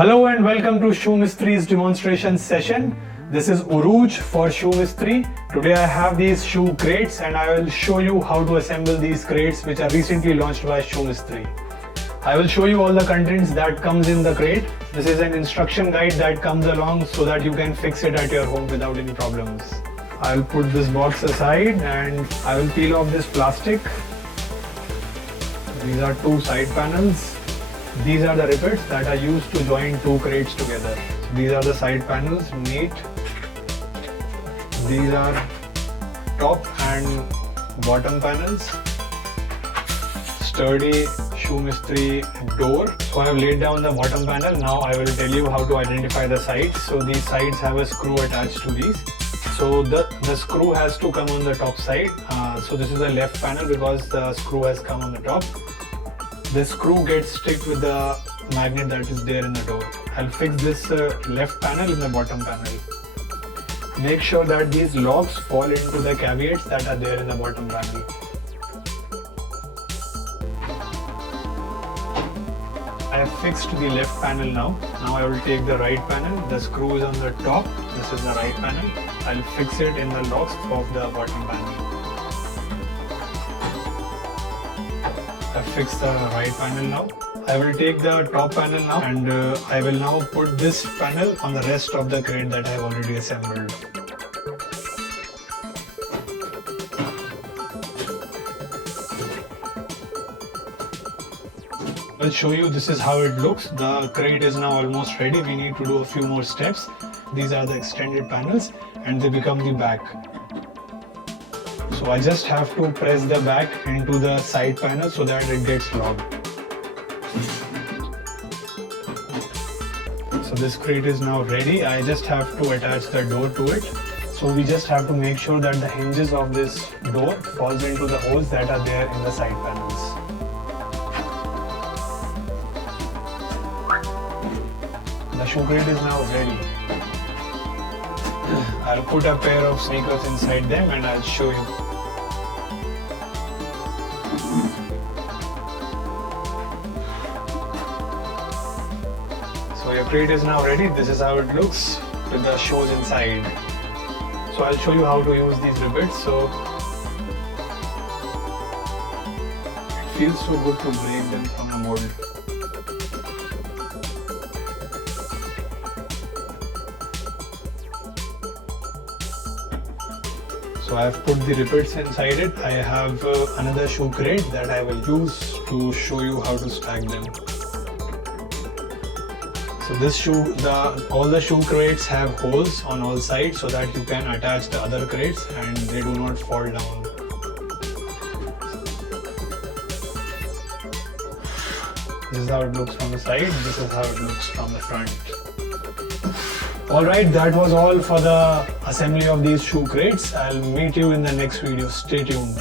Hello and welcome to Shoe Mistri's demonstration session. This is Uruj for Shoe Mistri. Today I have these shoe crates and I will show you how to assemble these crates which are recently launched by Shoe Mistri. I will show you all the contents that comes in the crate. This is an instruction guide that comes along so that you can fix it at your home without any problems. I will put this box aside and I will peel off this plastic. These are two side panels. These are the rivets that are used to join two crates together. These are the side panels, neat. These are top and bottom panels. Sturdy Shoe Mistri door. So I have laid down the bottom panel. Now I will tell you how to identify the sides. So these sides have a screw attached to these. So the screw has to come on the top side. So this is the left panel because the screw has come on the top. The screw gets stick with the magnet that is there in the door. I'll fix this left panel in the bottom panel. Make sure that these locks fall into the caveats that are there in the bottom panel. I have fixed the left panel now. Now I will take the right panel. The screw is on the top. This is the right panel. I'll fix it in the locks of the bottom panel. I've fixed the right panel now. I will take the top panel now and I will now put this panel on the rest of the crate that I have already assembled. I'll show you this is how it looks. The crate is now almost ready. We need to do a few more steps. These are the extended panels and they become the back. So I just have to press the back into the side panel so that it gets locked. So this crate is now ready. I just have to attach the door to it. So we just have to make sure that the hinges of this door falls into the holes that are there in the side panels. The shoe crate is now ready. I'll put a pair of sneakers inside them and I'll show you. So your crate is now ready. This is how it looks with the shoes inside. So I'll show you how to use these rivets. So it feels so good to break them from a mold. So I have put the rivets inside it. I have another shoe crate that I will use to show you how to stack them. So this all the shoe crates have holes on all sides so that you can attach the other crates and they do not fall down. This is how it looks from the side. This is how it looks from the front. Alright, that was all for the assembly of these shoe crates. I'll meet you in the next video. Stay tuned.